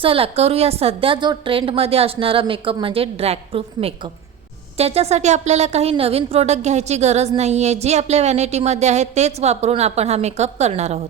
चला करूया सध्या जो ट्रेंडमध्ये असणारा मेकअप म्हणजे ड्रॅग प्रूफ मेकअप। त्याच्यासाठी आपल्याला काही नवीन प्रोडक्ट घ्यायची गरज नाही आहे, जे आपल्या व्हॅनिटीमध्ये आहे तेच वापरून आपण हा मेकअप करणार आहोत।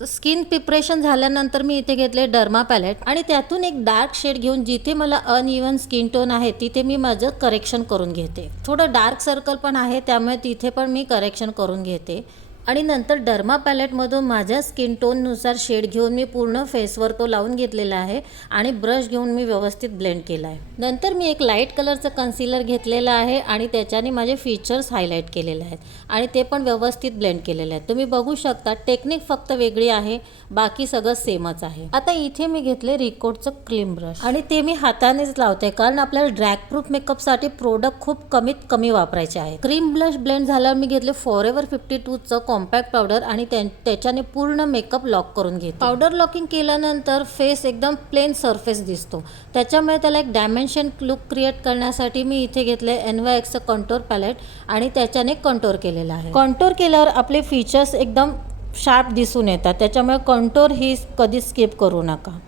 तर स्किन प्रिपरेशन झाल्यानंतर मी इथे घेतले डर्मा पॅलेट आणि त्यातून एक डार्क शेड घेऊन जिथे मला अनइवन स्किन टोन आहे तिथे मी माझं करेक्शन करून घेते। थोडं डार्क सर्कल पण आहे त्यामुळे तिथे पण मी करेक्शन करून घेते आणि नंतर डर्मा पॅलेटमधून माझ्या स्किन टोननुसार शेड घेऊन मी पूर्ण फेसवर तो लावून घेतलेला आहे आणि ब्रश घेऊन मी व्यवस्थित ब्लेंड केला आहे। नंतर मी एक लाईट कलरचं कन्सिलर घेतलेलं आहे आणि त्याच्याने माझे फीचर्स हायलाईट केलेले आहेत आणि ते पण व्यवस्थित ब्लेंड केलेले आहेत। तुम्ही बघू शकता टेक्निक फक्त वेगळी आहे, बाकी सगळं सेमच आहे। आता इथे मी घेतले रिकोडचं क्रीम ब्रश आणि ते मी हातानेच लावते कारण आपल्याला ड्रॅग प्रूफ मेकअपसाठी प्रोडक्ट खूप कमीत कमी वापरायचे आहे। क्रीम ब्रश ब्लेंड झाल्यावर मी घेतले फॉरएव्हर 52चं कॉम्पॅक्ट पावडर आणि त्याच्याने पूर्ण मेकअप लॉक करून घेते। पावडर लॉकिंग केल्यानंतर फेस एकदम प्लेन सरफेस दिसतो, त्याच्यामुळे त्याला एक डायमेन्शन लुक क्रिएट करण्यासाठी मी इथे घेतले NYXचं कंटोर पॅलेट आणि त्याच्याने कंटोर केलेला आहे। कंटोर केल्यावर आपले फीचर्स एकदम शार्प दिसून येतात, त्याच्यामुळे कंटोर ही कधी स्किप करू नका।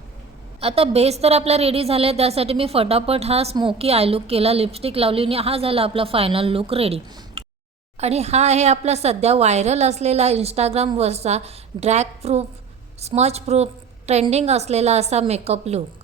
आता बेस तर आपला रेडी झाला, त्यासाठी मी फटाफट हा स्मोकी आय लुक केला, लिपस्टिक लावली आणि हा झाला आपला फायनल लुक रेडी। आणि हा आहे आपला सध्या व्हायरल असलेला इंस्टाग्रामवरचा drag proof smudge proof trending असलेला असा मेकअप लुक।